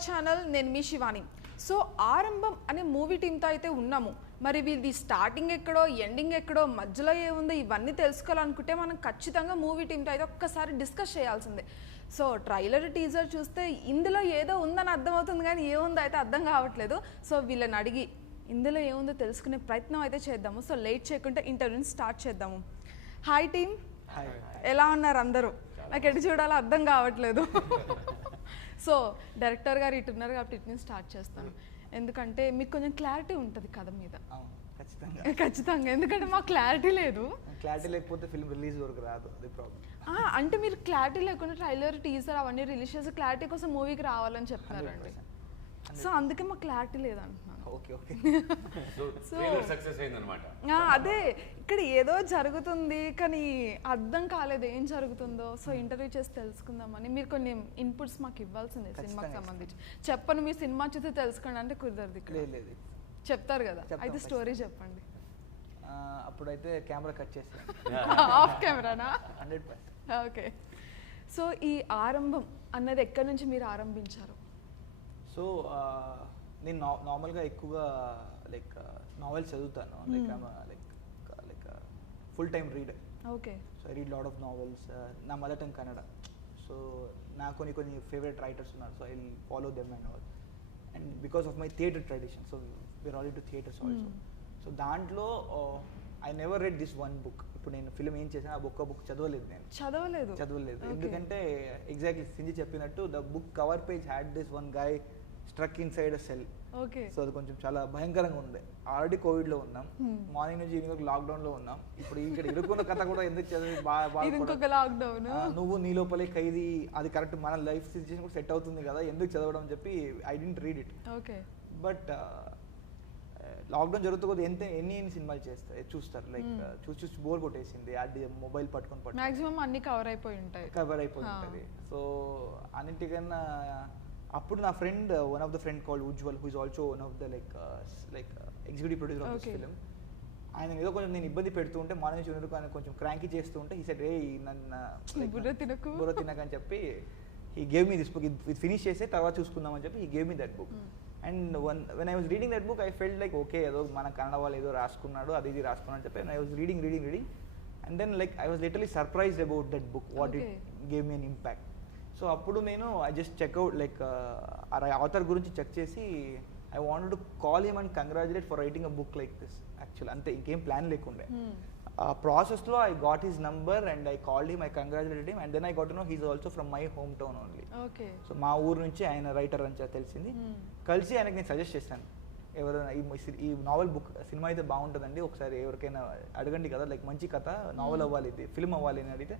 Our channel. నేను మీ Shivani. So ఆరంభం అనే మూవీ టీంతో అయితే ఉన్నాము. మరి వీళ్ళది స్టార్టింగ్ ఎక్కడో ఎండింగ్ ఎక్కడో మధ్యలో ఏముందో ఇవన్నీ తెలుసుకోవాలనుకుంటే మనం ఖచ్చితంగా మూవీ టీంతో అయితే ఒక్కసారి డిస్కస్ చేయాల్సిందే. సో ట్రైలర్ టీజర్ చూస్తే ఇందులో ఏదో ఉందని అర్థమవుతుంది కానీ ఏముందో అయితే అర్థం కావట్లేదు. సో వీళ్ళని అడిగి ఇందులో ఏముందో తెలుసుకునే ప్రయత్నం అయితే చేద్దాము. సో లేట్ చేయకుండా ఇంటర్వ్యూని స్టార్ట్ చేద్దాము. హాయ్ టీమ్, ఎలా ఉన్నారు అందరూ? నాకు ఎటు చూడాలో అర్థం కావట్లేదు. సో డైరెక్టర్ గారు ఇటు ఉన్నారు కాబట్టి ఇటు నుంచి స్టార్ట్ చేస్తాను. ఎందుకంటే మీకు కొంచెం క్లారిటీ ఉంటుంది కథ మీద. ఖచ్చితంగా, ఎందుకంటే మాకు క్లారిటీ లేదు. క్లారిటీ లేకపోతే ఫిల్మ్ రిలీజ్ వరకు రాదు, అది ప్రాబ్లం. అంటే మీరు క్లారిటీ లేకుండా ట్రైలర్ టీజర్ అవన్నీ రిలీజ్ చేసి క్లారిటీ కోసం మూవీకి రావాలని చెప్తున్నారండి. సో అందుకే మాకు క్లారిటీ లేదంటున్నాను. అదే ఇక్కడ ఏదో జరుగుతుంది కానీ అర్థం కాలేదు ఏం జరుగుతుందో. సో ఇంటర్వ్యూ చేసి తెలుసుకుందామని. మీరు కొన్ని ఇన్పుట్స్ మాకు ఇవ్వాల్సిందే సినిమాకి సంబంధించి. చెప్పను మీ సినిమా చూసి తెలుసుకోండి అంటే కుదరదు. ఇక్కడ చెప్తారు కదా, అయితే స్టోరీ చెప్పండి. అప్పుడైతే కెమెరా కట్ చేస్తాను. ఆఫ్ కెమెరానా? 100%. ఓకే. సో ఈ ఆరంభం అన్నది ఎక్కడి నుంచి మీరు ఆరంభించారు? సో నేను నార్మల్గా ఎక్కువగా లైక్ నావెల్స్ చదువుతాను. Like full time reader. Okay. So I read lot of novels. నా మదర్ టంగ్ కన్నడ. సో నాకు కొన్ని ఫేవరెట్ రైటర్స్ ఉన్నారు. So I follow them and all. And because of my theatre tradition, so we are all to theatres also. So దాంట్లో I never read this one book. ఇప్పుడు నేను film ఏం చేశాను, ఆ book చదవలేదు. నేను చదవలేదు ఎందుకంటే ఎగ్జాక్ట్లీ సింజి చెప్పినట్టు the book cover page had this one guy struck in side a cell. So అది కొంచెం చాలా భయంకరంగా ఉంది. ఆల్రెడీ కోవిడ్ లో ఉన్నాం, మార్నింగ్ నుంచి ఈవినింగ్ లాక్డౌన్ లో ఉన్నాం. ఇప్పుడు ఇక్కడ ఇరుక్కున్న కథ కూడా ఎందుకు చదివి నువ్వు నీ లోపలే ఖైదీ, అది కరెక్ట్ మన లైఫ్ సిచ్యుయేషన్ కూడా సెట్ అవుతుంది కదా, ఎందుకు చదవడం అని చెప్పి I didn't read it. But lockdown జరుగుతుంది, ఎన్ని చూస్తారు. లైక్ చూసి బోర్ కొట్టేసింది. అది మొబైల్ పట్టుకొని మాక్సిమం అన్ని కవర్ అయిపోయి ఉంటుంది. సో అన్నిటికన్నా అప్పుడు నా friend, one of the friend called Ujjwal, who is also one of the like executive producer of this film. ఆయన ఏదో కొంచెం నేను ఇబ్బంది పెడుతూ ఉంటే, మార్నింగ్ చూడకు ఆయన కొంచెం క్రాంకీ చేస్తూ ఉంటే ఈ సెట్ నన్ను బుర్ర తినకని చెప్పి he gave me this book. ఇది ఫినిష్ చేసే తర్వాత చూసుకుందామని చెప్పి he gave me that book. And when I was reading that book, I felt like okay, ఏదో మన కన్నడ వాళ్ళు ఏదో రాసుకున్నాడు, అది ఇది రాసుకున్నాడు అని చెప్పి I was reading and then like I was literally surprised about that book, what it gave me an impact. So అప్పుడు నేను I just check out like author గురించి చెక్ చేసి I wanted to call him and congratulate for writing a book like this. Actually అంతే, ఇంకేం plan లేకుండే. ఆ ప్రాసెస్లో I got his number and I called him, I congratulated him, and then I got to know he's also from my hometown only. So మా ఊరు నుంచి ఆయన writer అని తెలిసింది. కలిసి ఆయనకి నేను సజెస్ట్ చేశాను, ఎవరైనా ఈ నావెల్ బుక్ సినిమా అయితే బాగుంటుందండి, ఒకసారి ఎవరికైనా అడగండి కదా, లైక్ మంచి కథ, నావెల్ అవ్వాలి, ఇది ఫిల్మ్ అవ్వాలి అని అడిగితే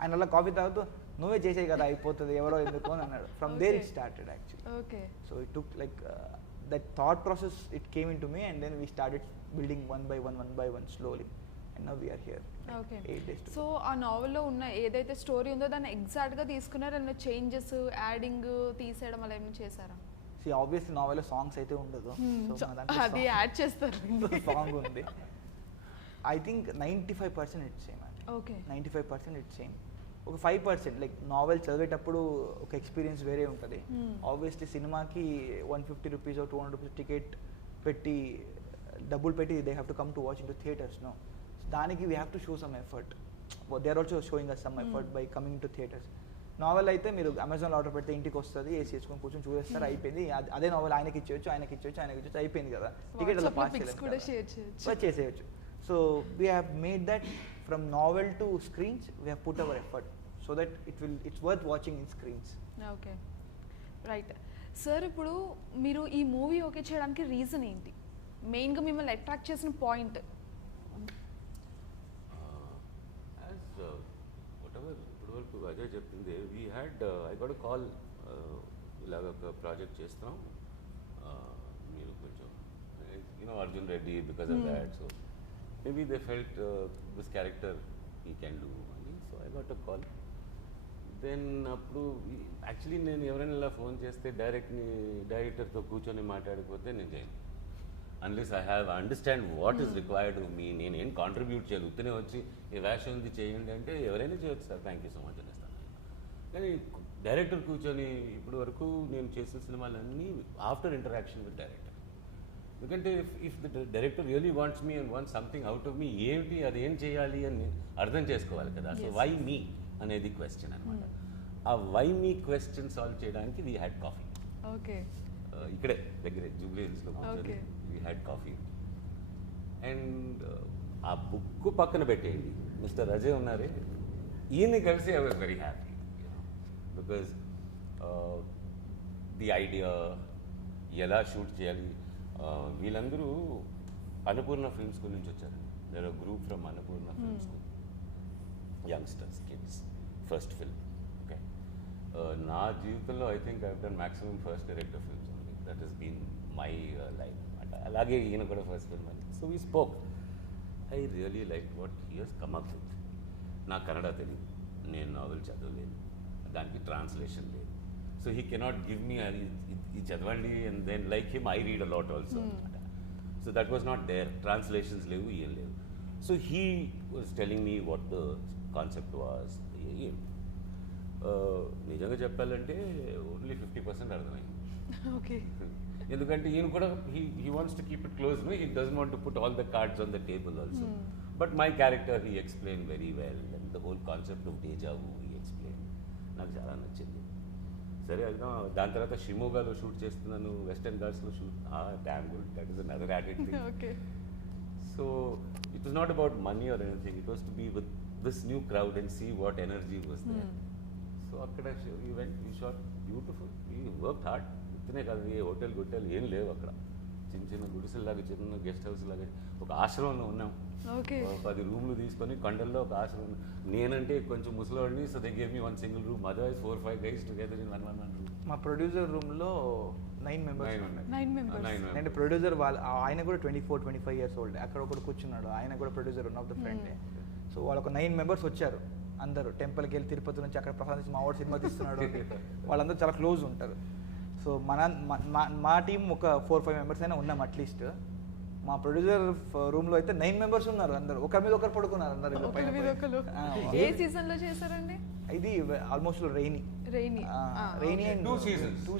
ఆయన అలా కాఫీ తాగుతూ నువ్వే చేసేయి కదా, అయిపోతుంది, ఎవరో ఎందుకు అని అన్నాడు. From there it started actually. So it took like that thought process, it came in to me and then we started building one by one slowly. And now we are here. Okay. 8 days to. So ఆ నావెల్లో ఉన్న ఏదైతే story ఉందో దాన్ని ఎగ్జాక్ట్గా తీసుకున్నారు, ఏమైనా changes, adding, తీసేయడం అలా ఏమైనా చేశారా? See, obviously నావెల్లో సాంగ్స్ అయితే ఉండదు. అది యాడ్ చేస్తారు. సాంగ్ ఉంది. I think 95% it's same. Okay. 95% it's same. ఒక 5% లైక్ నావెల్ చదివేటప్పుడు ఒక ఎక్స్పీరియన్స్ వేరే ఉంటుంది. ఆబ్వియస్లీ సినిమాకి 150 రూపీస్ 200 రూపీస్ టికెట్ పెట్టి డబ్బులు పెట్టి they have to come to watch in to theatres. No, దానికి we have to show some effort. They are also showing us some effort by coming to theatres. Novel అయితే మీరు Amazon order పెడితే ఇంటికి వస్తుంది, AC వేసుకొని కూర్చొని చూసేస్తారు, అయిపోయింది. అదే నావెల్ ఆయనకి ఇచ్చేయచ్చు, అయిపోయింది కదా, టికెట్ అలా పాస్ చేసేయచ్చు. So we have made that from novel to screens, we have put our effort so that it's worth watching in screens. Okay, right. Sir, ఇప్పుడు మీరు ఈ మూవీ ఓకే చేయడానికి రీజన్ ఏంటి? మెయిన్గా మిమ్మల్ని అట్రాక్ట్ చేసిన పాయింట్? ఇప్పుడు వరకు అజయ్ చెప్పింది, we had I got call, ఇలాగ ఒక ప్రాజెక్ట్ చేస్తాం, మీరు కొంచెం Arjun Reddy, because of that, so maybe they felt this character he can do అని. So I got a call. Then అప్పుడు యాక్చువల్లీ నేను ఎవరైనా ఇలా ఫోన్ చేస్తే డైరెక్టర్తో కూర్చొని మాట్లాడకపోతే నేను చేయను. Unless I have understand what is required me. నేనేం కాంట్రిబ్యూట్ చేయాలి, ఉత్తనే వచ్చి ఈ వేషం ఉంది చేయండి అంటే ఎవరైనా చేయొచ్చు sir, thank you so much అనేస్తాను. కానీ డైరెక్టర్ కూర్చొని ఇప్పటి వరకు నేను చేసిన సినిమాలన్నీ ఆఫ్టర్ ఇంటరాక్షన్ విత్ డైరెక్టర్. ఎందుకంటే if the director really wants me and wants something out of me, ఏమిటి అది ఏం చేయాలి అని అర్థం చేసుకోవాలి కదా. సో వై మీ అనేది క్వశ్చన్ అనమాట. ఆ వై మీ క్వశ్చన్ సాల్వ్ చేయడానికి వీ హ్యాడ్ కాఫీ. ఓకే, ఇక్కడే దగ్గరే జూబ్లీ హిల్స్లో కూర్చొని వీ హ్యాడ్ కాఫీ. అండ్ ఆ బుక్ పక్కన పెట్టేయండి, మిస్టర్ అజయ్ ఉన్నారే, ఈయన్ని కలిసి I was very happy because the idea ఎలా షూట్ చేయాలి. వీళ్ళందరూ అన్నపూర్ణ ఫిల్మ్ స్కూల్ నుంచి వచ్చారు. There are group from Annapurna film school, youngsters, kids, first film. Okay, నా జీవితంలో I think I done maximum first director films only. That is been my life. అలాగే ఈయన కూడా ఫస్ట్ ఫిల్మ్ అని. So we spoke. I really like what he has come up with. నాకు కన్నడ తెలియదు, నేను novel చదవలేదు, దానికి ట్రాన్స్లేషన్ లేదు. So he cannot give me ఇది చదవండి and then like him I read a lot also అనమాట. So that was not there, translations లేవు, ఏం లేవు. So he was telling me what the concept was. నిజంగా చెప్పాలంటే ఓన్లీ 50% అర్థమైంది. ఓకే, ఎందుకంటే ఈయన కూడా he wants to keep it close, no, he doesn't want to put all the cards on the table also. But my character he explain very well and the whole concept of deja vu he explain. నాకు చాలా నచ్చింది. సరే అర్థం. దాని తర్వాత షిమోగాలో shoot చేస్తున్నాను, western ఘాట్స్లో shoot. Damn good, that is another added thing. Okay. So it was not about money or anything, it was to be with this new crowd and see what energy was there. So అక్కడ we went, we shot beautiful, we work hard. ఇతనే కాదు, ఏ hotel ఏం లేవు అక్కడ. చిన్న చిన్న గుడిసెల్లాగా, చిన్న guest house లాగా ఒక ఆశ్రమంలో ఉన్నాం. 10 రూమ్లు తీసుకొని కొండల్లో ఒక ఆశ్రమం. నేనంటే కొంచెం ముసలివాడిని, so they gave me 1 single room, otherwise 4-5 guys together in one room. మా ప్రొడ్యూసర్ రూమ్లో 9 members. 9 members. నేను ప్రొడ్యూసర్ ఆయన కూడా 24-25 years old. అక్కడ ఒకటి కూర్చున్నాడు, ఆయన కూడా producer, one of the friend. So వాళ్ళు ఒక 9 members వచ్చారు. అందరూ టెంపుల్కి వెళ్ళి తిరుపతి నుంచి అక్కడ ప్రసాద్ మా వాడు సినిమా తీస్తున్నాడు. వాళ్ళందరూ చాలా క్లోజ్ ఉంటారు. సో మా టీం ఒక 4-5 members అయినా ఉన్నాం అట్లీస్ట్. మా ప్రొడ్యూసర్ రూమ్లో అయితే 9 members ఉన్నారు. అందరూ ఒకరి మీద ఒకరు పడుకున్నారు. అందరూ ఏ సీజన్ లో చేశారండి ఇది? Almost rainy and 2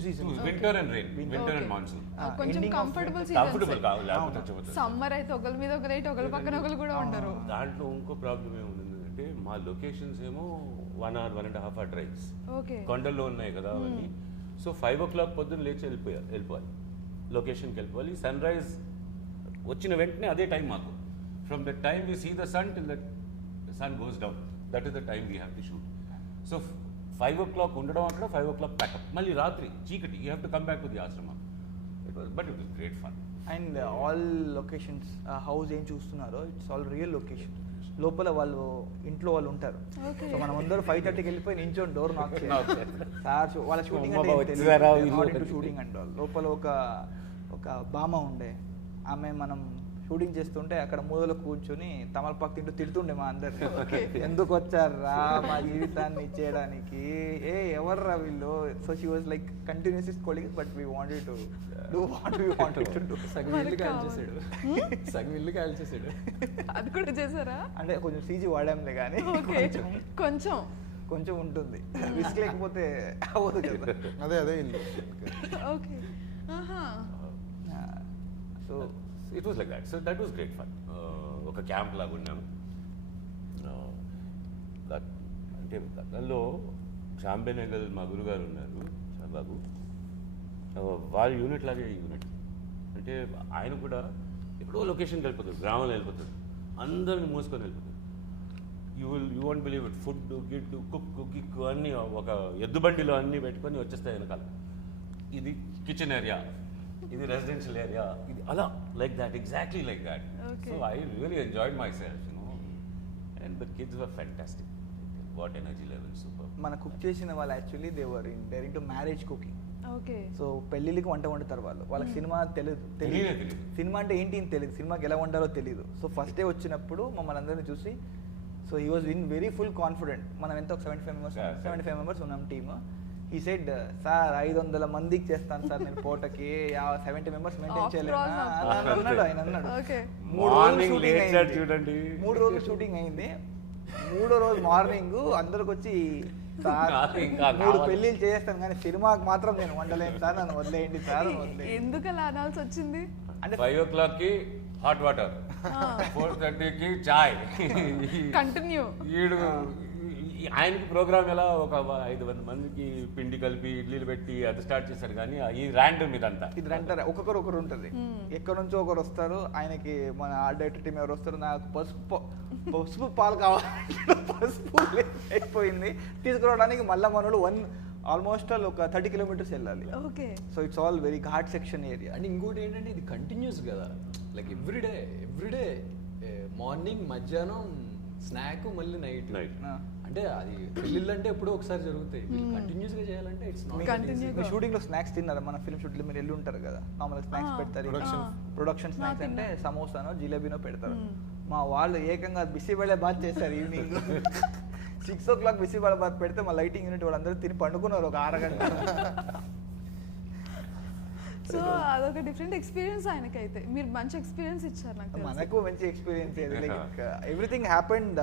seasons, winter and rain, winter and monsoon. కొంచెం కంఫర్టబుల్ సీజన్. సమ్మర్ అయితే ఒకరి మీద ఒకరు అయితే ఒకరి పక్కన ఒకరు కూడా ఉండరు. దాంట్లో ఇంకో ప్రాబ్లం ఏముందంటే మా లొకేషన్స్ ఏమో 1 hour, 1.5 hour డ్రైవ్స్. కొండల్లో ఉన్నాయి కదా అవన్నీ. సో 5 o'clock పొద్దున్న లేచి వెళ్ళిపోవాలి, లొకేషన్కి వెళ్ళిపోవాలి. సన్ రైజ్ వచ్చిన వెంటనే అదే టైం మాకు. From the time we see the sun till the sun goes down, that is the time we have to shoot. So 5 o'clock ఉండడం అక్కడ, 5 o'clock ప్యాకప్, మళ్ళీ రాత్రి చీకటి, you have to come back to the ashram. But it was great fun. And all locations, house ఏం చూస్తున్నారో it's all real location. లోపల వాళ్ళు ఇంట్లో వాళ్ళు ఉంటారు. సో మనం అందరూ 5:30కి వెళ్ళిపోయి నించొని డోర్ నాక్ చేయాలి. సార్ వాళ్ళ షూటింగ్ షూటింగ్ అంటే లోపల ఒక బామ ఉండే, ఆమె మనం షూటింగ్ చేస్తుంటే అక్కడ మూలలో కూర్చొని తమలపాకు తిడుతుండే మా అందరిని. ఎందుకు వచ్చారా మా జీవితాన్ని ఇచ్చేయడానికి, ఎవర్రా వీళ్ళు. So she was like continuously స్కోలింగ్, but we wanted to do what we wanted to do. సగం ఇల్లు కాల్చేసాడు. అది కూడా చేశారా? అంటే కొంచెం సీజీ వాడాంలే కానీ కొంచెం ఉంటుంది. రిస్క్ లేకపోతే అవ్వదు కదా. అదే ఇల్లు. Okay. So it was like that. So that was great fun. ఒక క్యాంప్ లాగా ఉన్నాము. అంటే దానిలో చాంబేనగల్ మా గురుగారు ఉన్నారు, బాబు. వాళ్ళ యూనిట్ లాగే యూనిట్. అంటే ఆయన కూడా ఎక్కడో లొకేషన్కి వెళ్ళిపోతాడు, గ్రామంలో వెళ్ళిపోతాడు, అందరిని మోసుకొని వెళ్ళిపోతాడు. You won't believe it. Food, గిడ్డు, కుక్కు అన్నీ ఒక ఎద్దు బండిలో అన్నీ పెట్టుకొని వచ్చేస్తాయి వెనకాల. ఇది కిచెన్ ఏరియా, ఇది రెసిడెన్షియల్ ఏరియా, ఇది అలా like that, exactly like that. So I really enjoyed my self, and the kids were fantastic. What energy level, super. మన కుక్ చేసిన వాళ్ళు actually there into marriage cooking. Okay. So పెళ్ళిళ్ళకి వంట వండుతారు వాళ్ళు. వాళ్ళకి సినిమా తెలియదు, సినిమా అంటే ఏంటి అని తెలియదు, సినిమాకి ఎలా వండాలో తెలియదు. సో ఫస్ట్ డే వచ్చినప్పుడు మమ్మల్ని అందరినీ చూసి, so he was in very full confident. మనం ఎంత ఒక 75 members ఉన్నాం టీమ్. హీ సెడ్, సార్ 500 మందికి చేస్తాను సార్ నేను పూటకి, 70 members మెయింటైన్ చేయలేను అన్నాడు. ఆయన అన్నాడు. 3 రోజులు షూటింగ్ అయింది. 3వ రోజు మార్నింగ్ అందరికి వచ్చి సార్ నాకు ఇంకా 3 కావాలి. పెళ్ళిళ్ళు చేస్తాను కానీ సినిమాకి మాత్రం నేను వండలేను సార్, నన్ను వదిలేయండి సార్, వదిలేయండి. ఎందుకు అలా అనాల్సి వచ్చింది? అంటే 5 o'clock కి హాట్ వాటర్, 4:30కి చాయ్. కంటిన్యూ. ఈడు ఆయనకి ప్రోగ్రామ్ ఎలా ఒక 500 మందికి పిండి కలిపి ఇడ్లీలు పెట్టి అది స్టార్ట్ చేశారు, కానీ ఈ ర్యాండమ్ ఇదంతా. ఇది అంటారు ఒక్కొక్కరు ఒకరు ఉంటుంది, ఎక్కడి నుంచో ఒకరు వస్తారు. ఆయనకి మన ఆర్ట్ డైరెక్టర్ టీం ఎవరు వస్తారు, నాకు పసుపు పాలు కావాలి, పసుపు అయిపోయింది తీసుకురావడానికి మళ్ళీ మనోడు ఆల్మోస్ట్ ఒక 30 kilometers వెళ్ళాలి. Okay. So it's all very ghat section area. And ఇంకోటి ఏంటంటే ఇది కంటిన్యూస్ కదా, లైక్ ఎవ్రీడే మార్నింగ్, మధ్యాహ్నం స్నాక్, మళ్ళీ నైట్. అంటే అది పెళ్ళిళ్ళు అంటే ఎప్పుడో ఒకసారి జరుగుతాయి, కంటిన్యూస్ గా చేయాలంటే ఇట్స్ నాట్ Continue గా. షూటింగ్ లో స్నాక్స్ తిన్నారా? మన ఫిల్మ్ షూటింగ్ లో మీరు వెళ్ళి ఉంటారు కదా, మామూలుగా స్నాక్స్ పెడతారు, ప్రొడక్షన్ స్నాక్స్ అంటే సమోసానో జిలేబీనో పెడతారు. మా వాళ్ళు ఏకంగా బిసిబెళ్ళే బాత్ చేస్తారు ఈవినింగ్ 6 o'clock బిసిబెళ్ళే బాత్ పెడితే మా లైటింగ్ యూనిట్ వాళ్ళందరూ తిని పండుకున్నారు ఒక 6 గంటలు. సో అదొక డిఫరెంట్ ఎక్స్పీరియన్స్ ఆయనకైతే. మీరు మంచి ఎక్స్పీరియన్స్ ఇచ్చారు నాకు తెలిసి. మనకు మంచి experience like everything happened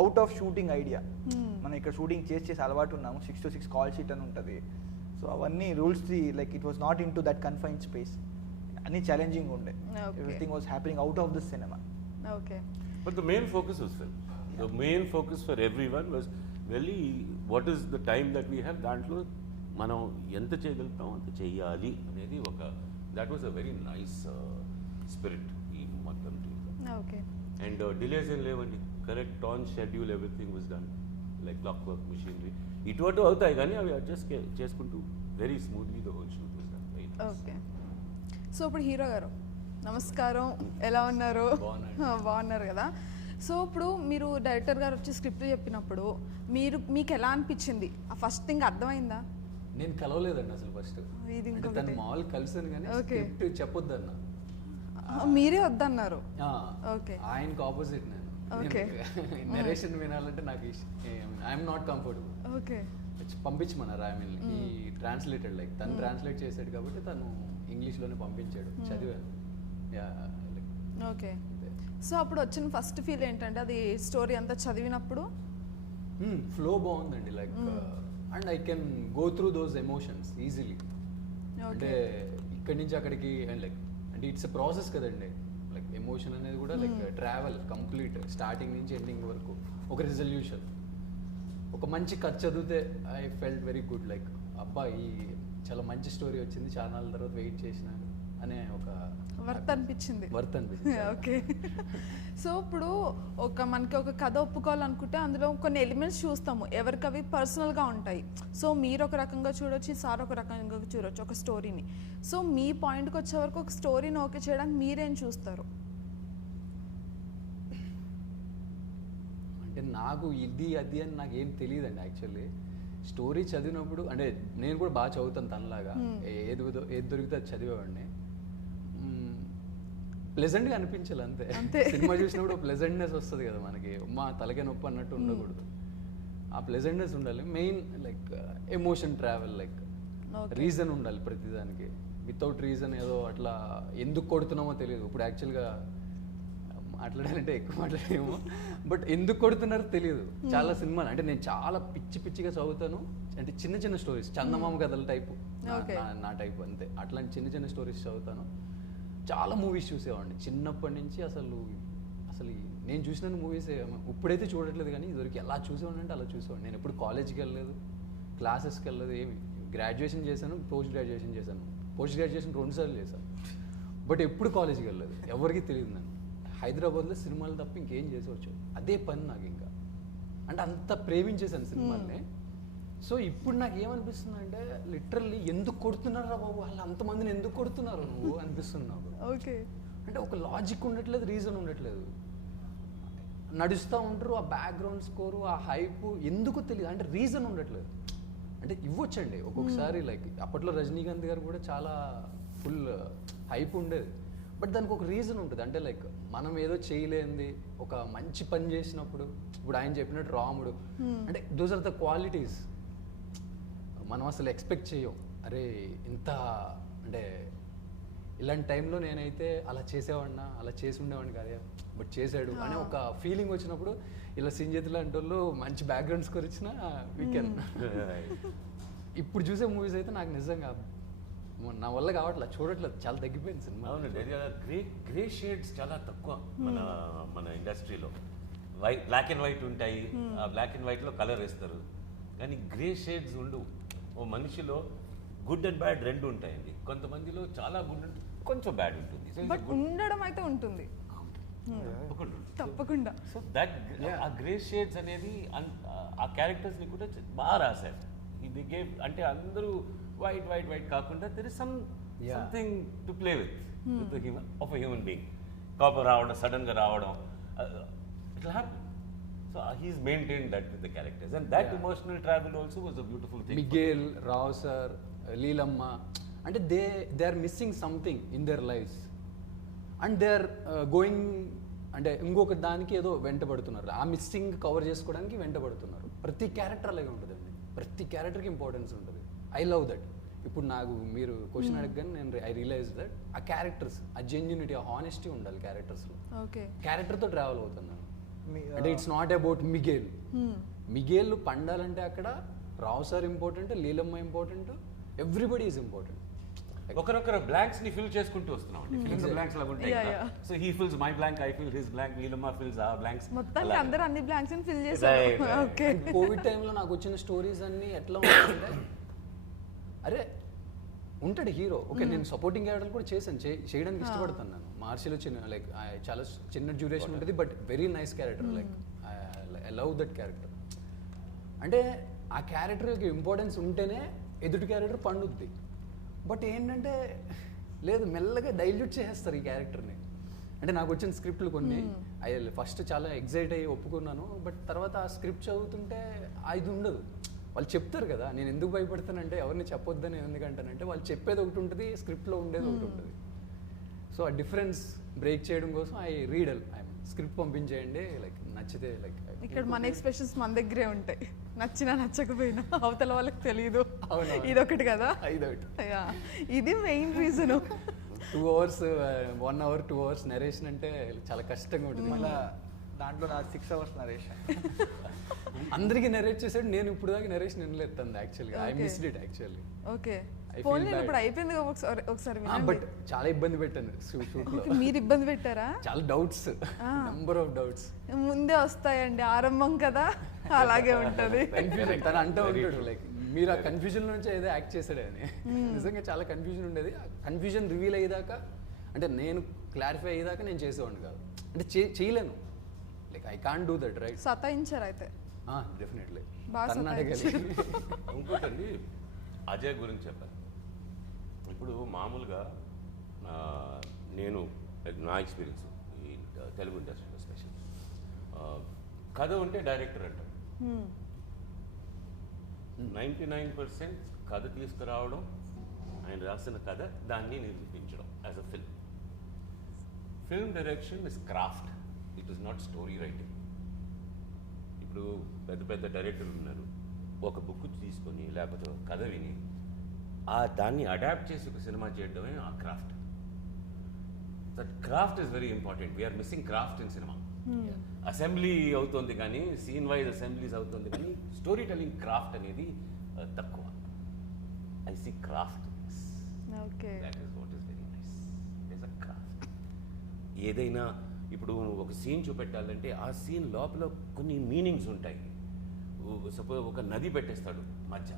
out of shooting idea. మనం ఇక్కడ షూటింగ్ చేసి అలవాటు ఉన్నాము, 6 to 6 కాల్ షీట్ అని ఉంటుంది. సో అవన్నీ rules like it was not in to that confined space, అన్ని ఛాలెంజింగ్ ఉండే. Okay. Everything was happening out of this cinema. Okay. But the main focus was film. The main focus for everyone was really what is the time that we have. దాంట్లో మనం ఎంత చేయగలుగుతాం అంత చెయ్యాలి అనేది ఒక, that was a very nice spirit ఈ మొత్తం team. ఓకే. And delays ఏం లేవండి, correct on schedule, everything was done like clock work machinery. ఇటువంటి అవుతాయి కానీ అవి అడ్జస్ట్ చేసుకుంటూ very smoothly the whole shoot was done. Okay. So ఇప్పుడు హీరో గారు నమస్కారం, ఎలా ఉన్నారు? బాగున్నారు కదా. సో ఇప్పుడు మీరు డైరెక్టర్ గారు వచ్చి స్క్రిప్ట్ చెప్పినప్పుడు మీకు ఎలా అనిపించింది? ఆ ఫస్ట్ థింగ్ అర్థమైందా? నేను కలవలేదండి అసలు ఫస్ట్. ఇది అంటే ఇంకొకటి. తను మామూలు కలిసాను కానీ Okay. స్క్రిప్ట్ చెప్పొద్దన్న. మీరే వద్దన్నారు. ఆ, Okay. ఆయనకు ఆపోజిట్ నేను. Okay. నరేషన్ వినాలంటే నాకు ఐఎమ్ నాట్ కంఫర్టబుల్. ఓకే. పంపించమన్నారు ఆమెల్ని, ఈ ట్రాన్స్లేటెడ్ లైక్ తను ట్రాన్స్లేట్ చేశాడు కాబట్టి తను ఇంగ్లీష్లోనే పంపించాడు, చదివాను. Yeah, okay. సో అప్పుడు వచ్చిన ఫస్ట్ ఫీల్ ఏంటంటే అది స్టోరీ అంతా చదివినప్పుడు ఫ్లో బాగుందండి, like and I can go through those emotions easily. అంటే ఇక్కడి నుంచి అక్కడికి లైక్ అంటే ఇట్స్ ఎ ప్రాసెస్ కదండి, లైక్ ఎమోషన్ అనేది కూడా లైక్ ట్రావెల్ కంప్లీట్ స్టార్టింగ్ నుంచి ఎండింగ్ వరకు ఒక రిజల్యూషన్. ఒక మంచి కథ చదివితే I felt very good, like అబ్బా ఈ చాలా మంచి స్టోరీ వచ్చింది, చాలా నాళ్ళ తర్వాత వెయిట్ చేసినాను అనే ఒక వర్త్ అనిపించింది. ఓకే. సో ఇప్పుడు మనకి ఒక కథ ఒప్పుకోవాలనుకుంటే అందులో కొన్ని ఎలిమెంట్స్ చూస్తాము, ఎవరికి అవి పర్సనల్గా ఉంటాయి. సో మీరు ఒక రకంగా చూడొచ్చు, సార్ ఒక రకంగా చూడొచ్చు ఒక స్టోరీని. సో మీ పాయింట్కి వచ్చే వరకు ఒక స్టోరీని ఓకే చేయడానికి మీరేం చూస్తారు? అంటే నాకు ఇది అది అని నాకు ఏం తెలియదండి యాక్చువల్లీ. స్టోరీ చదివినప్పుడు అంటే నేను కూడా బాగా చదువుతాను తనలాగా, ఏది దొరికితే అది చదివేవాడిని. ప్లెజెంట్గా అనిపించాలి అంతే. సినిమా చూసినప్పుడు ప్లెజెంట్నెస్ వస్తుంది కదా మనకి, మా తలకే నొప్పి అన్నట్టు ఉండకూడదు, ఆ ప్లెజెంట్నెస్ ఉండాలి. Main like emotion travel, like reason ఉండాలి ప్రతిదానికి. వితౌట్ రీజన్ ఏదో అట్లా ఎందుకు కొడుతున్నామో తెలియదు. ఇప్పుడు యాక్చువల్గా మాట్లాడాలంటే ఎక్కువ మాట్లాడేమో, బట్ ఎందుకు కొడుతున్నారో తెలియదు చాలా సినిమాలు. అంటే నేను చాలా పిచ్చిగా చదువుతాను, అంటే చిన్న స్టోరీస్, చందమామ కథల టైపు నా టైపు అంతే. అట్లాంటి చిన్న స్టోరీస్ చదువుతాను. చాలా మూవీస్ చూసేవాడిని చిన్నప్పటి నుంచి. అసలు నేను చూసిన మూవీస్ ఇప్పుడైతే చూడట్లేదు కానీ ఇదివరకు ఎలా చూసేవాడిని అంటే అలా చూసేవాడిని. నేను ఎప్పుడు కాలేజ్కి వెళ్ళలేదు, క్లాసెస్కి వెళ్ళలేదు, ఏమి. గ్రాడ్యుయేషన్ చేశాను, పోస్ట్ గ్రాడ్యుయేషన్ చేశాను. పోస్ట్ గ్రాడ్యుయేషన్ 2 సార్లు చేశాను, బట్ ఎప్పుడు కాలేజ్కి వెళ్ళలేదు, ఎవరికి తెలియదు. నేను హైదరాబాద్లో సినిమాలు తప్ప ఇంకేం చేసేవచ్చు, అదే పని నాకు ఇంకా. అంటే అంత ప్రేమించేశాను సినిమాల్ని. సో ఇప్పుడు నాకు ఏమనిపిస్తుంది అంటే లిటరల్లీ ఎందుకు కొడుతున్నారా బాబు, వాళ్ళు అంతమందిని ఎందుకు కొడుతున్నారు నువ్వు అనిపిస్తున్నావు. ఓకే. అంటే ఒక లాజిక్ ఉండట్లేదు, రీజన్ ఉండట్లేదు, నడుస్తూ ఉంటారు. ఆ బ్యాక్గ్రౌండ్ స్కోరు, ఆ హైప్ ఎందుకు తెలియదు, అంటే రీజన్ ఉండట్లేదు. అంటే ఇవ్వచ్చండి ఒక్కొక్కసారి, లైక్ అప్పట్లో రజనీకాంత్ గారు కూడా చాలా ఫుల్ హైప్ ఉండేది, బట్ దానికి ఒక రీజన్ ఉంటుంది. అంటే లైక్ మనం ఏదో చేయలేంది ఒక మంచి పని చేసినప్పుడు, ఇప్పుడు ఆయన చెప్పినట్టు రాముడు, అంటే దోస్ ఆర్ ద క్వాలిటీస్ మనం అసలు ఎక్స్పెక్ట్ చేయం. అరే ఇంత అంటే ఇలాంటి టైంలో నేనైతే అలా చేసేవాడినా, అలా చేసి ఉండేవాడిని కాదు, బట్ చేశాడు అనే ఒక ఫీలింగ్ వచ్చినప్పుడు ఇలా సింజత్ లాంటి వాళ్ళు మంచి బ్యాక్గ్రౌండ్ స్కోర్ ఇచ్చినా వీ కెన్. ఇప్పుడు చూసే మూవీస్ అయితే నాకు నిజంగా నా వల్ల కావట్లేదు, చూడట్లేదు, చాలా తగ్గిపోయింది సినిమా. అవునండి, గ్రే షేడ్స్ చాలా తక్కువ మన ఇండస్ట్రీలో. బ్లాక్ అండ్ వైట్ ఉంటాయి, ఆ బ్లాక్ అండ్ వైట్లో కలర్ వేస్తారు, కానీ గ్రే షేడ్స్ ఉండవు. ఓ మనిషిలో గుడ్ అండ్ బ్యాడ్ రెండు ఉంటాయండి. కొంతమందిలో చాలా గుడ్ ఉంటుంది, కొంచెం బ్యాడ్ ఉంటుంది. బట్ ఉండడం అయితే ఉంటుంది తప్పకుండా. సో దట్ ఆ గ్రే షేడ్స్ అనేది ఆ క్యారెక్టర్స్ని కూడా బాగా రాశారు. ఇది గేమ్ అంటే అందరూ వైట్ వైట్ వైట్ కాకుండా there is something to play with of a human being. కాపర్ రావడం, సడన్గా రావడం, ఇట్లా happy. So he's maintain that with the characters and that emotional travel also was a beautiful thing. Miguel, Rao sir, Leelamma అంటే they are missing something in their lives and they are going అంటే ఇంకొక దానికి ఏదో వెంటబడుతున్నారు. ఆ మిస్సింగ్ కవర్ చేసుకోవడానికి వెంటబడుతున్నారు. ప్రతి character అలాగే ఉంటుందండి, ప్రతి క్యారెక్టర్కి ఇంపార్టెన్స్ ఉంటుంది. I love that. ఇప్పుడు నాకు మీరు క్వశ్చన్ అడగగానే నేను ఐ రియలైజ్ దట్ ఆ క్యారెక్టర్స్, ఆ జెన్యూనిటీ, ఆ హానెస్టీ ఉండాలి క్యారెక్టర్స్లో. క్యారెక్టర్తో ట్రావెల్ అవుతున్నాను అంటే it's not about Miguel. Miguel పండాలంటే అక్కడ Rao sir important, Leelamma important, everybody is important. ఒకరొకరు బ్లాంక్స్ ని ఫిల్ చేసుకుంటూ వస్తున్నాం అండి. ఫిల్ బ్లాంక్స్ లాగా ఉంటాయి. So he fills my blank, I fill his blank, Leelamma fills ఆ బ్లాంక్స్. మొత్తానికి అందరూ అన్ని బ్లాంక్స్ ని ఫిల్ చేశారు. ఓకే. కోవిడ్ టైంలో నాకు వచ్చిన స్టోరీస్ అన్ని ఎట్లా ఉంటాయంటే, అరే ఉంటాడు హీరో, ఓకే నేను సపోర్టింగ్ క్యారెక్టర్ కూడా చేశాను, చేయడానికి ఇష్టపడతాను నేను. మార్షల్ చిన్న లైక్ చాలా చిన్న డ్యూరేషన్ ఉంటుంది but very nice character, like I love that character. అంటే ఆ క్యారెక్టర్ యొక్క ఇంపార్టెన్స్ ఉంటేనే ఎదుటి క్యారెక్టర్ పండుద్ది. బట్ ఏంటంటే లేదు, మెల్లగా డైల్యూట్ చేసేస్తారు ఈ క్యారెక్టర్ని. అంటే నాకు వచ్చిన స్క్రిప్ట్లు కొన్ని ఫస్ట్ చాలా ఎగ్జైట్ అయ్యి ఒప్పుకున్నాను, బట్ తర్వాత ఆ స్క్రిప్ట్ చదువుతుంటే అది ఉండదు. వాళ్ళు చెప్తారు కదా, నేను ఎందుకు భయపడతానంటే ఎవరిని చెప్పొద్దని ఎందుకంటానంటే వాళ్ళు చెప్పేది ఒకటి ఉంటుంది, స్క్రిప్ట్లో ఉండేది ఒకటి ఉంటుంది. సో ఆ డిఫరెన్స్ బ్రేక్ చేయడం కోసం ఐ రీడ్ స్క్రిప్ట్ పంపించేయండి, లైక్ నచ్చితే లైక్. ఇక్కడ మన ఎక్స్ప్రెషన్స్ మన దగ్గరే ఉంటాయి, నచ్చినా నచ్చకపోయినా అవతల వాళ్ళకి తెలియదు. ఇదొకటి కదా, ఇది main reason. 2 hours 1 hour 2 hours narration అంటే చాలా కష్టంగా ఉంటుంది. మళ్ళీ దాంట్లో నా 6 hours నరేషన్. అందరికీ నరేట్ చేశాడు, నేను ఇప్పుడు దాకా నరేషన్ వినలేదు తంది యాక్చువల్గా. I missed it actually. Okay, phone ఇప్పుడు అయిపోయింది ఒకసారి బట్ చాలా ఇబ్బంది పెట్టాను షూట్లో. మీరు ఇబ్బంది పెట్టారా? చాలా డౌట్స్, నెంబర్ ఆఫ్ డౌట్స్ ముందే వస్తాయండి, ఆరంభం కదా అలాగే ఉంటది. కన్ఫ్యూజన్ తను అంటూ ఉంటాడు లైక్ మీరు ఆ కన్ఫ్యూజన్ నుంచి ఏదో యాక్ట్ చేశాడు అని. నిజంగా చాలా కన్ఫ్యూజన్ ఉండేది. కన్ఫ్యూజన్ రివీల్ అయ్యేదాకా అంటే నేను క్లారిఫై అయ్యేదాకా నేను చేసేవాడిని కాదు, అంటే చేయలేను, like I can't do that right. సతాయించారు అయితే డెఫినెట్లీ. ఇంకోటండి అజయ్ గురించి చెప్పాను. ఇప్పుడు మామూలుగా నేను నా ఎక్స్పీరియన్స్ ఈ తెలుగు ఇండస్ట్రీలో స్పెషల్ కథ ఉంటే డైరెక్టర్ అంటారు. 99% కథ తీసుకురావడం, ఆయన రాసిన కథ దాన్ని నిర్మించడం as a film. Film direction is craft, it is not story writing. ఇప్పుడు పెద్ద పెద్ద డైరెక్టర్లు ఉన్నారు, ఒక బుక్ తీసుకొని లేకపోతే ఒక కథ విని దాన్ని అడాప్ట్ చేసి ఒక సినిమా చేయడమే ఆ craft. That craft is very important. We're missing craft in cinema. Assembly అవుతుంది కానీ, సీన్ వైజ్ అసెంబ్లీస్ అవుతుంది కానీ, స్టోరీ టెల్లింగ్ క్రాఫ్ట్ అనేది తక్కువ. I see craft, that is what is very nice. It a craft. ఏదైనా ఇప్పుడు ఒక సీన్ చూపెట్టాలంటే ఆ సీన్ లోపల కొన్ని మీనింగ్స్ ఉంటాయి. సపోజ్ ఒక నది పెట్టేస్తాడు మధ్య,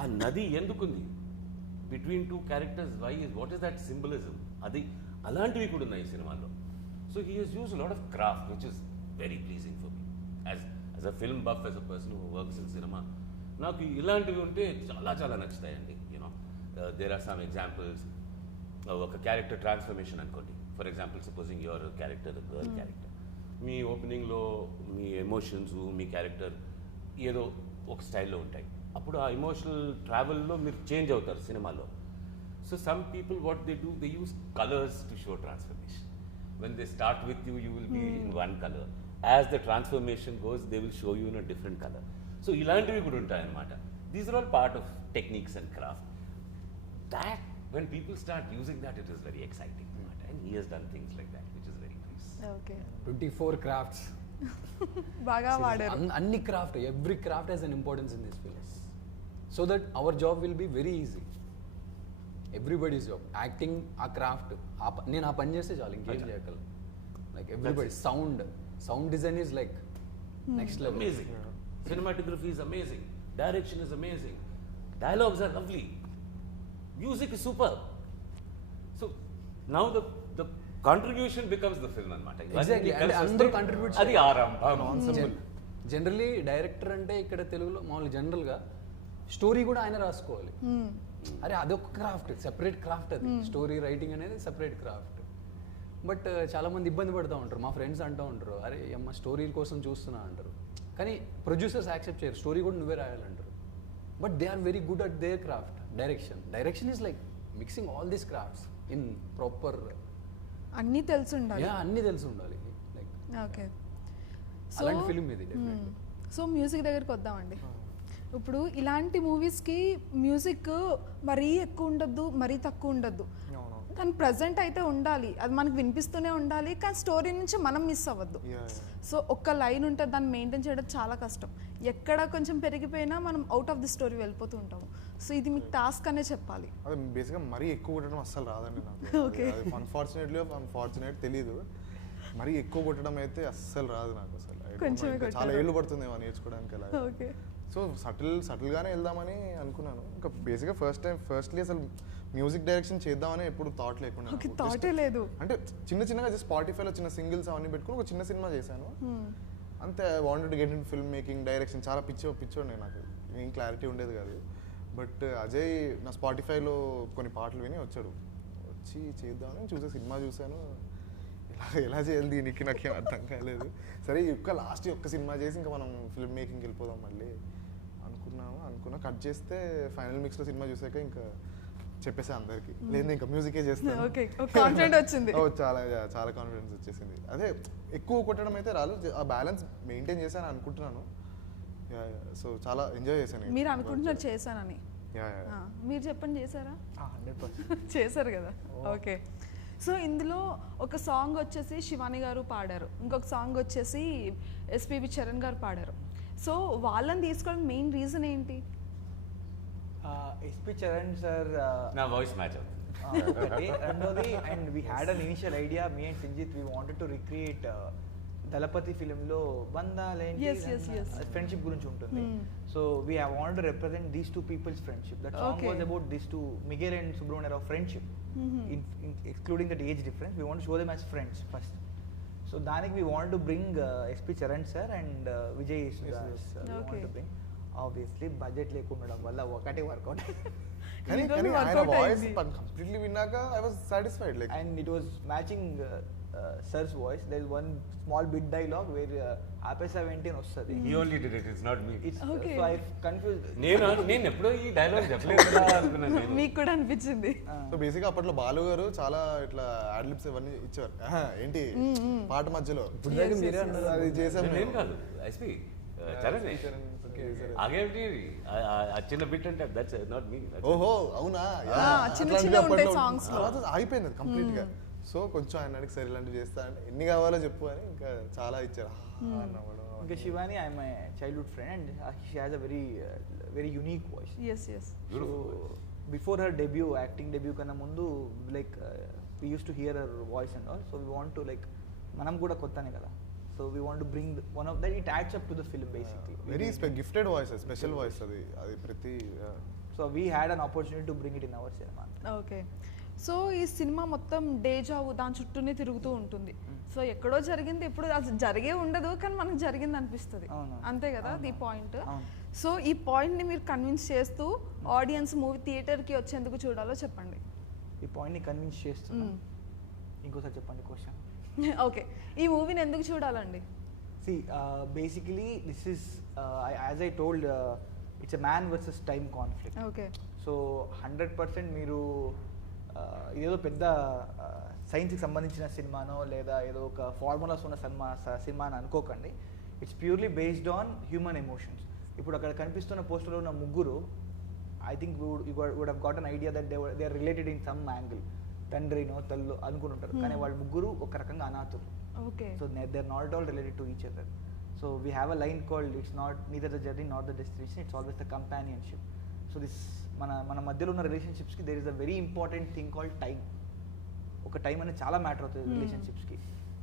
ఆ నది ఎందుకుంది, between 2 characters, why what is that symbolism, అది అలాంటివి కూడా ఉన్నాయి ఈ సినిమాలో. So he has used lot of craft which is very pleasing for me as a film buff, as a person who works in cinema. నాకు ఇలాంటివి ఉంటే చాలా చాలా నచ్చుతాయండి. You know there are some examples. ఒక క్యారెక్టర్ ట్రాన్స్ఫర్మేషన్ అనుకోండి. For example supposing your character girl character, మీ ఓపెనింగ్లో మీ ఎమోషన్స్, మీ క్యారెక్టర్ ఏదో ఒక స్టైల్లో ఉంటాయి. అప్పుడు ఆ ఎమోషనల్ ట్రావెల్లో మీరు చేంజ్ అవుతారు సినిమాలో. So some people what they do, they use colours to show transformation. When they start with you, you will be in one colour. As the transformation goes, they will show you in a different colour. So ఇలాంటివి కూడా ఉంటాయన్నమాట. These are all part of techniques and craft. That when people start using that, it is very exciting. And he has done things like that, which is very nice. Okay 24 crafts. బాగా వాడారు. అన్ని craft, every craft has an importance in this film, so that our job will be very easy. Everybody's job, acting, ఆ craft, నేను ఆ పని చేస్తే చాలు, ఇంకేం చేయగలను. Like everybody, sound design is like next level. Amazing. Cinematography is amazing. Direction is amazing. Dialogues are lovely. Music is superb. So now the contribution becomes the film anamata. Exactly. And అందరూ contribute అది ఆరంభం. Generally director అంటే ఇక్కడ తెలుగులో మామూలు జనరల్గా story కూడా ఆయన రాసుకోవాలి. అరే అదొక క్రాఫ్ట్, సెపరేట్ క్రాఫ్ట్ అది. స్టోరీ రైటింగ్ అనేది సెపరేట్ క్రాఫ్ట్. బట్ చాలా మంది ఇబ్బంది పడుతూ ఉంటారు, మా ఫ్రెండ్స్ అంటూ ఉంటారు, అరే అమ్మ స్టోరీ కోసం చూస్తున్నా అంటారు. కానీ ప్రొడ్యూసర్స్ యాక్సెప్ట్ చేయరు, స్టోరీ కూడా నువ్వే రాయాలంటారు. But they are very good at their craft. Direction is like mixing all these crafts in proper. అన్నీ తెలిసి ఉండాలి. అన్నీ తెలిసి ఉండాలి. లైక్ ఓకే, అలాంటి ఫిల్మ్ ఇది డెఫినెట్లీ. సో మ్యూజిక్ దగ్గరికి వద్దామండి. ఇప్పుడు ఇలాంటి మూవీస్కి మ్యూజిక్ మరీ ఎక్కువ ఉండద్దు, మరీ తక్కువ ఉండద్దు, కానీ ప్రజెంట్ అయితే ఉండాలి, అది మనకు వినిపిస్తూనే ఉండాలి, కానీ స్టోరీ నుంచి మనం మిస్ అవ్వద్దు. సో ఒక్క లైన్ ఉంటుంది, దాన్ని మెయింటైన్ చేయడం చాలా కష్టం. ఎక్కడ కొంచెం పెరిగిపోయినా మనం అవుట్ ఆఫ్ ది స్టోరీ వెళ్ళిపోతూ ఉంటాము. సో ఇది మీకు టాస్క్ అనే చెప్పాలి. అది బేసిక్గా మరీ ఎక్కువ కొట్టడం అస్సలు రాదండి నాకు. అన్ఫార్చునేట్ తెలీదు, మరీ ఎక్కువ కొట్టడం అయితే అస్సలు రాదు నాకు అసలు. చాలా ఏళ్ళు పడుతుంది నేర్చుకోవడానికి అలా. ఓకే, సో సటిల్గానే వెళ్దామని అనుకున్నాను. ఇంకా బేసిక్గా ఫస్ట్లీ అసలు మ్యూజిక్ డైరెక్షన్ చేద్దామని ఎప్పుడు థాట్ లేకుండా, థాటే లేదు. అంటే చిన్నగా జస్ట్ స్పాటిఫైలో చిన్న సింగిల్స్ అవన్నీ పెట్టుకుని ఒక చిన్న సినిమా చేశాను అంతే. I wanted to get in film making, direction. చాలా పిచ్చోండి నాకు, ఏం క్లారిటీ ఉండేది కాదు. బట్ అజయ్ నా స్పాటిఫైలో కొన్ని పాటలు విని వచ్చాడు, వచ్చి చేద్దామని సినిమా చూశాను. ఎలా చేయాలి దీనికి నాకేం అర్థం కాలేదు. సరే లాస్ట్ ఒక్క సినిమా చేసి ఇంకా మనం ఫిల్మ్ మేకింగ్కి వెళ్ళిపోదాం మళ్ళీ అనుకున్నా. కట్ చేస్తే ఫైనల్ మిక్స్లో సినిమా చూసాక ఇంకా చెప్పేసా అందరికి, లేదు ఇంకా మ్యూజికే చేస్తాను. వచ్చింది. చాలా కాన్ఫిడెన్స్ వచ్చేసింది. అదే ఎక్కువ కొట్టడం అయితే రాలేదు, ఆ బ్యాలెన్స్ మెయింటైన్ చేశాను అనుకుంటున్నాను. సో చాలా ఎంజాయ్ చేశాను. మీరు అనుకుంటున్నారు చేశానని, మీరు చెప్పండి చేశారా? 100% చేశారు కదా. ఓకే, సో ఇందులో ఒక సాంగ్ వచ్చేసి శివాని గారు పాడారు, ఇంకొక సాంగ్ వచ్చేసి ఎస్పీబి చరణ్ గారు పాడారు. సో వాళ్ళని తీసుకోవడం మెయిన్ రీజన్ ఏంటి? ఎస్పీ చరణ్ సార్ నా వాయిస్ మ్యాచ్ అవుతుంది ఒకటి. రెండోది, and we had an initial idea, me and Sinjith, we wanted to recreate Thalapathi ఫిలింలో బంధాలేంటి ఫ్రెండ్షిప్ గురించి ఉంటుంది. So we have wanted to represent these two peoples friendship. That song was about these two, Miguel and Subrahmanya Rao friendship, excluding that age difference. We want to show them as friends first. So danik we want to bring SP Charan sir and Vijay Isudas we want to bring. Obviously budget lekundadam valla okate workout. కానీ ఆయన voice completely విన్నాక I was satisfied, like, and it was matching sir's voice. There is one small bit dialogue where ఆపేసా వెంటనే వస్తుంది. He only did it, it's not me. So I confused. నేను ఎప్పుడో ఈ dialogue చెప్పలేదు అనుకున్నాను. మీకు కూడా అనిపించింది? సో బేసిక్గా అప్పట్లో బాలు గారు చాలా ఇట్లా యాడ్లిప్స్ ఇవన్నీ ఇచ్చారు. ఏంటి పాట మధ్యలో అది చేసాం. నేను కాదు, ఎస్పీ చరణ్ ఆగేంటి ఆ చిన్న బిట్ అంటే దట్స్ నాట్ మీ. ఓహో అవునా, అయిపోయింది కంప్లీట్ గా. సో కొంచెం ఆయన అడిగి సరే ఇలాంటివి చేస్తా అంటే ఎన్ని కావాలో చెప్పు అని ఇంకా చాలా ఇచ్చారు. ఇంకా Shivani, I my childhood friend and she has a very unique voice. Before her debut, acting debut కన్నా ముందు, like we use to hear her voice and all. So we want to like, మనం కూడా కొత్తనే కదా, so we want to bring one of that, it adds up to the film basically. Very gifted voice, special voice అది ప్రతి. So we had an opportunity to bring it in our cinema. Okay, so ఈ cinema మొత్తం deja vu దాని చుట్టూనే తిరుగుతూ ఉంటుంది. So ఎక్కడో జరిగింది, ఇప్పుడు అసలు జరిగే ఉండదు, కానీ మనకు జరిగింది అనిపిస్తుంది, అంతే కదా ది పాయింట్. సో ఈ పాయింట్ని మీరు కన్విన్స్ చేస్తూ ఆడియన్స్ మూవీ థియేటర్కి వచ్చేందుకు చూడాలో చెప్పండి. ఈ పాయింట్ని కన్విన్స్ చేస్తున్నా, ఇంకోసారి చెప్పండి క్వశ్చన్. ఓకే, ఈ మూవీని ఎందుకు చూడాలండి? See, basically this is as I told, it's a man versus time conflict. Okay. So 100% మీరు ఇదేదో పెద్ద సైన్స్కి సంబంధించిన సినిమానో లేదా ఏదో ఒక ఫార్ములాస్ ఉన్న సినిమా అని అనుకోకండి. It's purely based on human emotions. ఇప్పుడు అక్కడ కనిపిస్తున్న పోస్టర్లో ఉన్న ముగ్గురు, I think would have got an idea that they are related in some angle. తండ్రినో తల్లు అనుకుని ఉంటారు, కానీ వాళ్ళు ముగ్గురు ఒక రకంగా అనాథులు. Okay So they're not at all related to each other. So we have a line called it's not neither the journey nor the destination, it's always the companionship. So this మన మధ్యలో ఉన్న రిలేషన్షిప్స్కి there is a very important thing called time. ఒక time అనేది చాలా matter అవుతుంది రిలేషన్షిప్స్కి.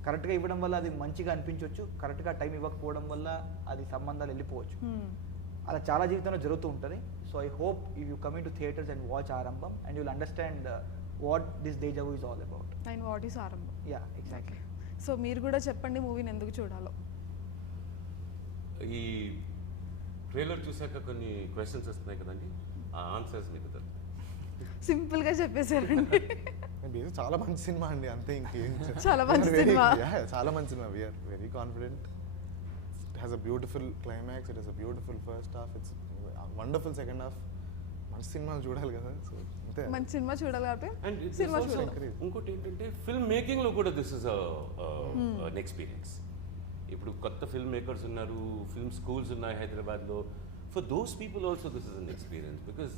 కరెక్ట్గా ఇవ్వడం వల్ల అది మంచిగా అనిపించవచ్చు, కరెక్ట్గా టైం ఇవ్వకపోవడం వల్ల అది సంబంధాలు వెళ్ళిపోవచ్చు. అలా చాలా జీవితంలో జరుగుతూ ఉంటుంది. So I hope if you coming to theatres and watch Aarambham and you'll understand what this deja vu is all about. And what is Aarambham. Yeah exactly. So మీరు కూడా చెప్పండి మూవీని ఎందుకు చూడాలో. ఈ ట్రైలర్ చూసాక కొన్ని క్వశ్చన్స్ వస్తున్నాయి కదండి, ఆ ఆన్సర్స్ మీకు సింపుల్గా చెప్పేశారండి. చాలా మంచి సినిమా అండి, అంతే ఇంకేం. చాలా మంచి సినిమా. చాలా మంచి cinema. We're very confident. It has a beautiful climax, it has a beautiful first half, it's wonderful second half. మంచి సినిమాలు చూడాలి కదా, సో అంతే. మంచి సినిమా చూడాలి కాబట్టి సినిమా చూడాలి. ఇంకోటి ఏంటంటే ఫిల్మ్ మేకింగ్ లో కూడా దిస్ ఇస్ అన్ ఎక్స్పీరియన్స్. ఇప్పుడు కొత్త ఫిల్మ్ మేకర్స్ ఉన్నారు, ఫిల్మ్ స్కూల్స్ ఉన్నాయి హైదరాబాద్లో. For those people also this is an experience because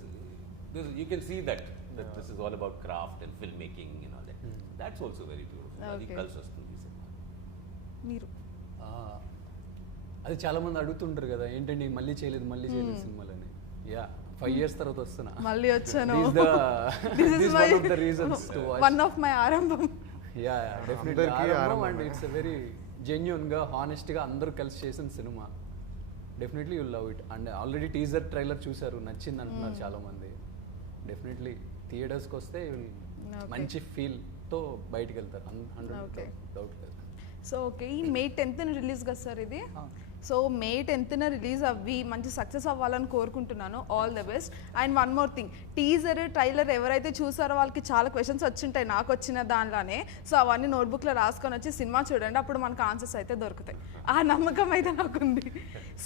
you can see that this is all about craft and film making and all that. That's also very beautiful. అది కలిసి వస్తుంది ఈ cinema. మీరు అది చాలా మంది అడుగుతుంటారు కదా, ఏంటండి మళ్ళీ చేయలేదు సినిమాలని. యా 5 years తర్వాత వస్తున్నా, మళ్ళీ వచ్చాను. వన్ ఆఫ్ మై ఆరంభం. యా డెఫినెట్లీ ఆరంభం. అండ్ ఇట్స్ వెరీ జెన్యున్గా హానెస్ట్గా అందరూ కలిసి చేసిన cinema. Definitely you'll love it. And already teaser trailer చూసారు, నచ్చింది అంటున్నారు చాలా మంది. డెఫినెట్లీ థియేటర్స్కి వస్తే మంచి ఫీల్తో బయటికి వెళ్తారు, 100% డౌట్ లేదు. సో ఓకే, ఈ May 10th రిలీజ్ కదా సార్ ఇది. సో May 10th రిలీజ్ అవ్వి మంచి సక్సెస్ అవ్వాలని కోరుకుంటున్నాను. All the best. And one more thing, teaser trailer ఎవరైతే చూసారో వాళ్ళకి చాలా క్వశ్చన్స్ వచ్చింటాయి, నాకు వచ్చిన దానిలోనే. సో అవన్నీ నోట్బుక్లో రాసుకొని వచ్చి సినిమా చూడండి, అప్పుడు మనకు ఆన్సర్స్ అయితే దొరుకుతాయి. ఆ నమ్మకం అయితే నాకుంది.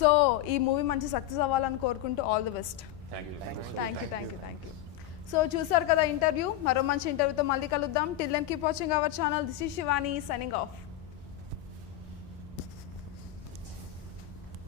సో ఈ మూవీ మంచి సక్సెస్ అవ్వాలని కోరుకుంటూ all the best. Thank you. So చూసారు కదా ఇంటర్వ్యూ. మరో మంచి ఇంటర్వ్యూతో మళ్ళీ కలుద్దాం. Till then keep watching our channel. This is Shivani signing of.